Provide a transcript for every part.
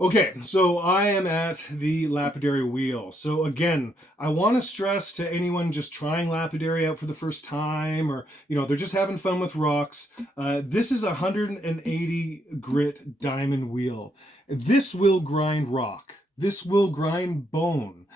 Okay, so I am at the lapidary wheel. So again, I want to stress to anyone just trying lapidary out for the first time, or they're just having fun with rocks. This is a 180 grit diamond wheel. This will grind rock. This will grind bone.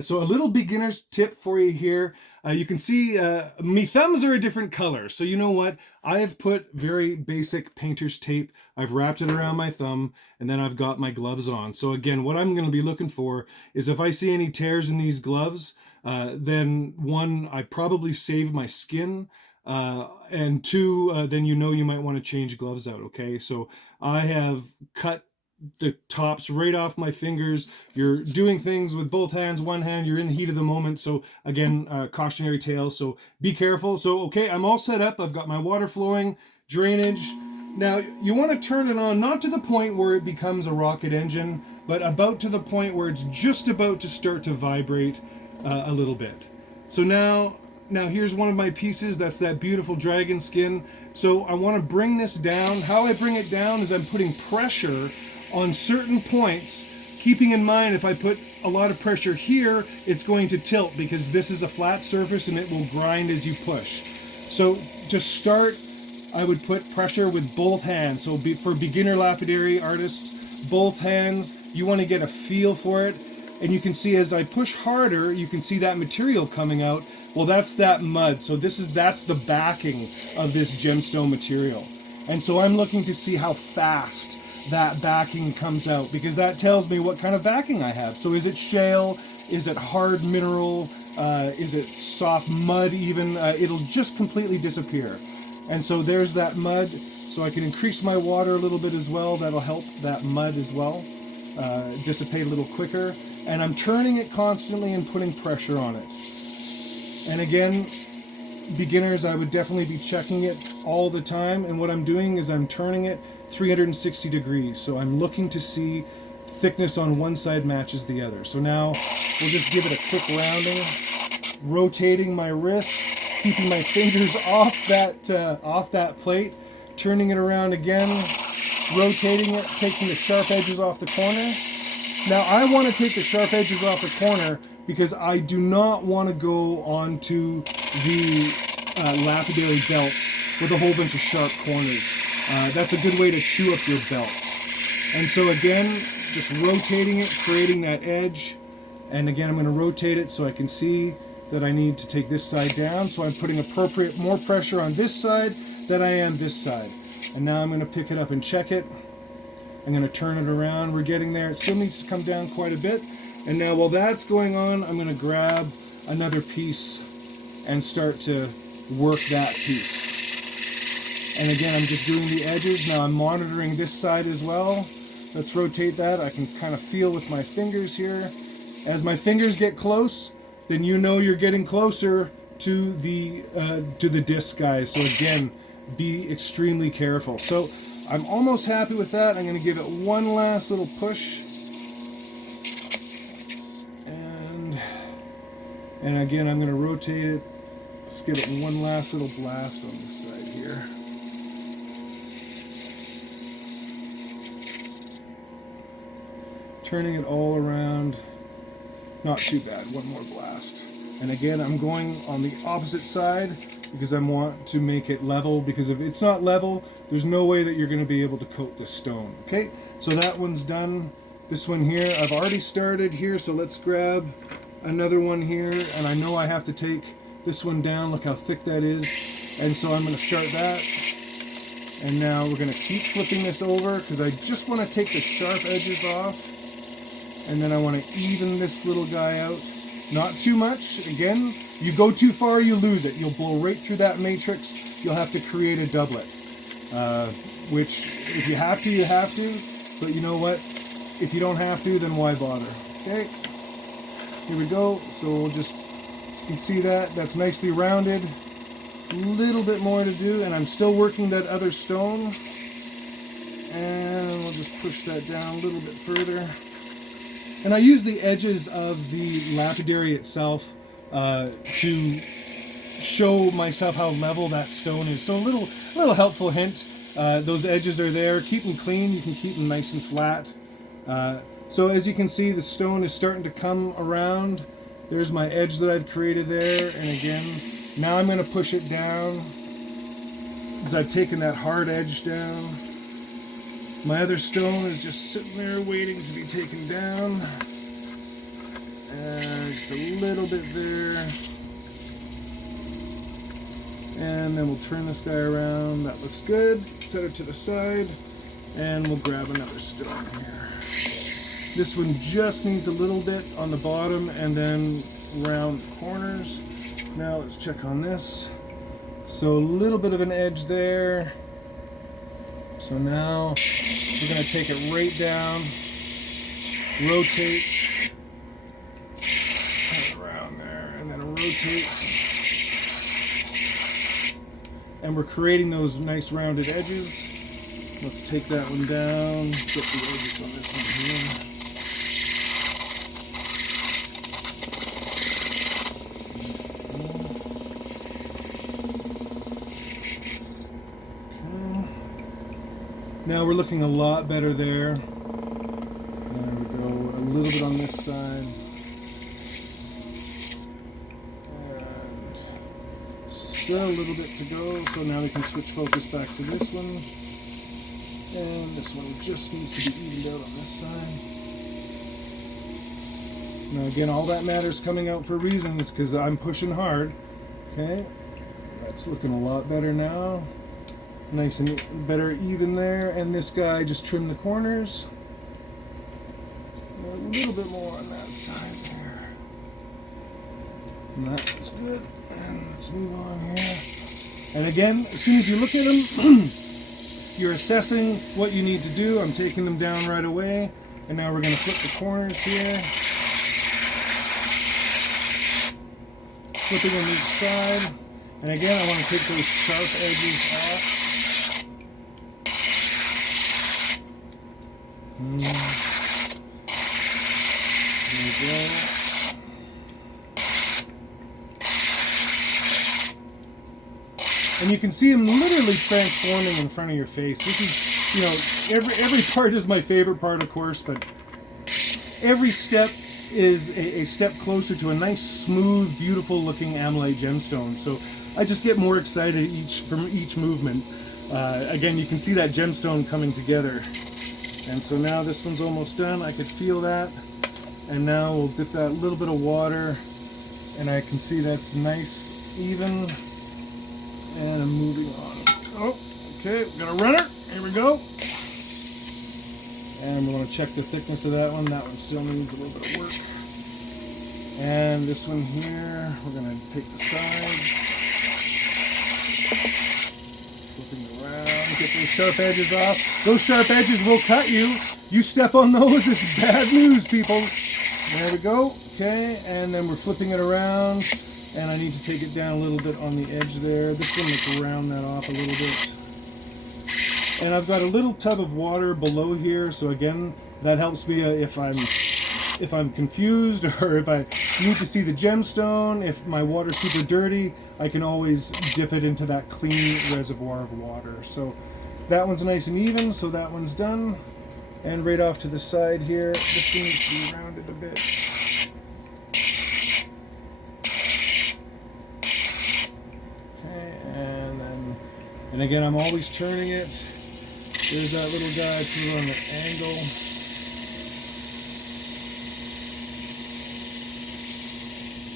So a little beginner's tip for you here. You can see me thumbs are a different color. So you know what? I have put very basic painter's tape. I've wrapped it around my thumb, and then I've got my gloves on. So again, what I'm going to be looking for is if I see any tears in these gloves, then one, I probably saved my skin. And two, then you might want to change gloves out, okay? So I have cut the tops right off my fingers. You're doing things with both hands, one hand, you're in the heat of the moment. So again, cautionary tale, so be careful. So okay, I'm all set up. I've got my water flowing, drainage. Now you want to turn it on, not to the point where it becomes a rocket engine, but about to the point where it's just about to start to vibrate a little bit. So now here's one of my pieces. That's that beautiful dragon skin. So I want to bring this down. How I bring it down is I'm putting pressure on certain points, keeping in mind if I put a lot of pressure here, it's going to tilt because this is a flat surface and it will grind as you push. So to start, I would put pressure with both hands. So for beginner lapidary artists, both hands, you want to get a feel for it. And you can see as I push harder, you can see that material coming out. Well, that's that mud. So that's the backing of this gemstone material. And so I'm looking to see how fast that backing comes out, because that tells me what kind of backing I have. So is it shale? Is it hard mineral? Is it soft mud even? It'll just completely disappear. And so there's that mud. So I can increase my water a little bit as well. That'll help that mud as well dissipate a little quicker. And I'm turning it constantly and putting pressure on it. And again, beginners, I would definitely be checking it all the time. And what I'm doing is I'm turning it 360 degrees. So I'm looking to see thickness on one side matches the other. So now we'll just give it a quick rounding, rotating my wrist, keeping my fingers off that plate, turning it around again, rotating it, taking the sharp edges off the corner. Now I want to take the sharp edges off the corner because I do not want to go onto the lapidary belts with a whole bunch of sharp corners. That's a good way to chew up your belt. And so again, just rotating it, creating that edge. And again, I'm going to rotate it so I can see that I need to take this side down. So I'm putting more pressure on this side than I am this side. And now I'm going to pick it up and check it. I'm going to turn it around. We're getting there. It still needs to come down quite a bit. And now while that's going on, I'm going to grab another piece and start to work that piece. And again, I'm just doing the edges. Now I'm monitoring this side as well. Let's rotate that. I can kind of feel with my fingers here. As my fingers get close, then you know you're getting closer to the disc, guys. So again, be extremely careful. So I'm almost happy with that. I'm going to give it one last little push. And again, I'm going to rotate it. Let's give it one last little blast on this side here. Turning it all around. Not too bad. One more blast. And again, I'm going on the opposite side because I want to make it level, because if it's not level, there's no way that you're going to be able to coat this stone. Okay, so that one's done. This one here, I've already started here, so let's grab another one here, and I know I have to take this one down. Look how thick that is. And so I'm going to start that. And now we're going to keep flipping this over because I just want to take the sharp edges off. And then I want to even this little guy out. Not too much. Again, you go too far, you lose it. You'll blow right through that matrix. You'll have to create a doublet. Which, if you have to, you have to. But you know what? If you don't have to, then why bother? Okay. Here we go. So we'll just, you can see that. That's nicely rounded. A little bit more to do. And I'm still working that other stone. And we'll just push that down a little bit further. And I use the edges of the lapidary itself to show myself how level that stone is. So a little helpful hint. Those edges are there. Keep them clean. You can keep them nice and flat. So as you can see, the stone is starting to come around. There's my edge that I've created there, and again, now I'm going to push it down as I've taken that hard edge down. My other stone is just sitting there waiting to be taken down. And just a little bit there. And then we'll turn this guy around. That looks good. Set it to the side. And we'll grab another stone here. This one just needs a little bit on the bottom and then round the corners. Now let's check on this. So a little bit of an edge there. So now we're going to take it right down, rotate, turn it around there, and then rotate. And we're creating those nice rounded edges. Let's take that one down, get the edges on this one here. Now we're looking a lot better there. There we go, a little bit on this side. And still a little bit to go, so now we can switch focus back to this one. And this one just needs to be evened out on this side. Now again, all that matters coming out for a reason is because I'm pushing hard. Okay, that's looking a lot better now. Nice and better even there, and this guy just trim the corners. A little bit more on that side there. And that's good. And let's move on here. And again, as soon as you look at them, you're assessing what you need to do. I'm taking them down right away. And now we're going to flip the corners here. Flipping on each side. And again, I want to take those sharp edges off. There we go. And you can see them literally transforming in front of your face. This is, you know, every part is my favorite part, of course, but every step is a step closer to a nice, smooth, beautiful looking Ammolite gemstone. So I just get more excited from each movement. Again, you can see that gemstone coming together. And so now this one's almost done. I could feel that. And now we'll dip that little bit of water. And I can see that's nice, even. And I'm moving on. Oh, okay, we got a runner. Here we go. And we want to check the thickness of that one. That one still needs a little bit of work. And this one here, we're going to take the sides. Get those sharp edges off. Those sharp edges will cut you. You step on those, it's bad news, people. There we go. Okay, and then we're flipping it around. And I need to take it down a little bit on the edge there. This one, let's round that off a little bit. And I've got a little tub of water below here. So again, that helps me if I'm confused or if I need to see the gemstone. If my water's super dirty, I can always dip it into that clean reservoir of water. So that one's nice and even, so that one's done. And right off to the side here, this one needs to be rounded a bit. Okay, and again, I'm always turning it. There's that little guy through on the angle.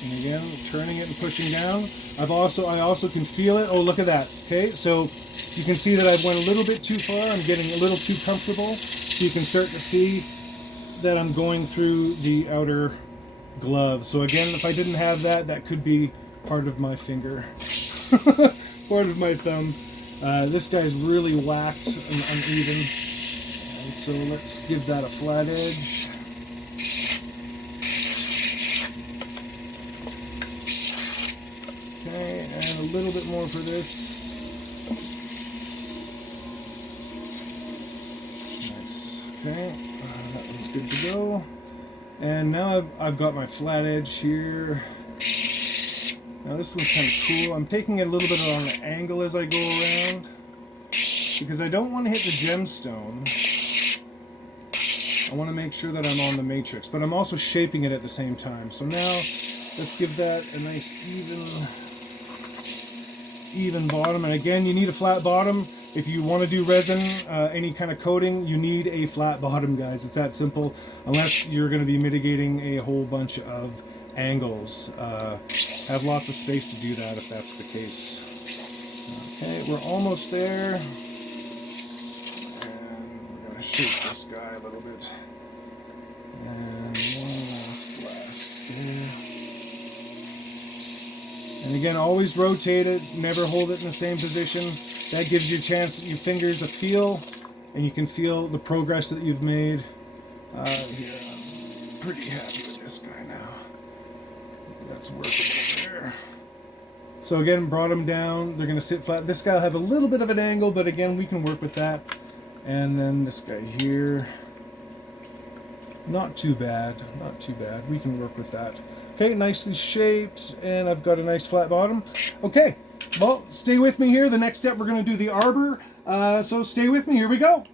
And again, turning it and pushing down. I also can feel it. Oh, look at that. Okay, so you can see that I've went a little bit too far. I'm getting a little too comfortable. So you can start to see that I'm going through the outer glove. So again, if I didn't have that, that could be part of my finger, part of my thumb. This guy's really whacked and uneven. And so let's give that a flat edge. Okay, and a little bit more for this. Nice. Okay, that one's good to go. And now I've got my flat edge here. Now this one's kind of cool. I'm taking it a little bit on the angle as I go around because I don't want to hit the gemstone. I want to make sure that I'm on the matrix, but I'm also shaping it at the same time. So now let's give that a nice even bottom. And again, you need a flat bottom. If you want to do resin, any kind of coating, you need a flat bottom, guys. It's that simple, unless you're going to be mitigating a whole bunch of angles. Have lots of space to do that if that's the case. Okay, we're almost there. And we're going to shape this guy a little bit. And one last there. And again, always rotate it, never hold it in the same position. That gives you a chance, your fingers a feel, and you can feel the progress that you've made. Here, I'm pretty happy with this guy now. That's workable there. So again, brought them down. They're going to sit flat. This guy will have a little bit of an angle, but again, we can work with that. And then this guy here. Not too bad. Not too bad. We can work with that. Okay, nicely shaped, and I've got a nice flat bottom. Okay, well, stay with me here. The next step, we're going to do the arbor. So stay with me. Here we go.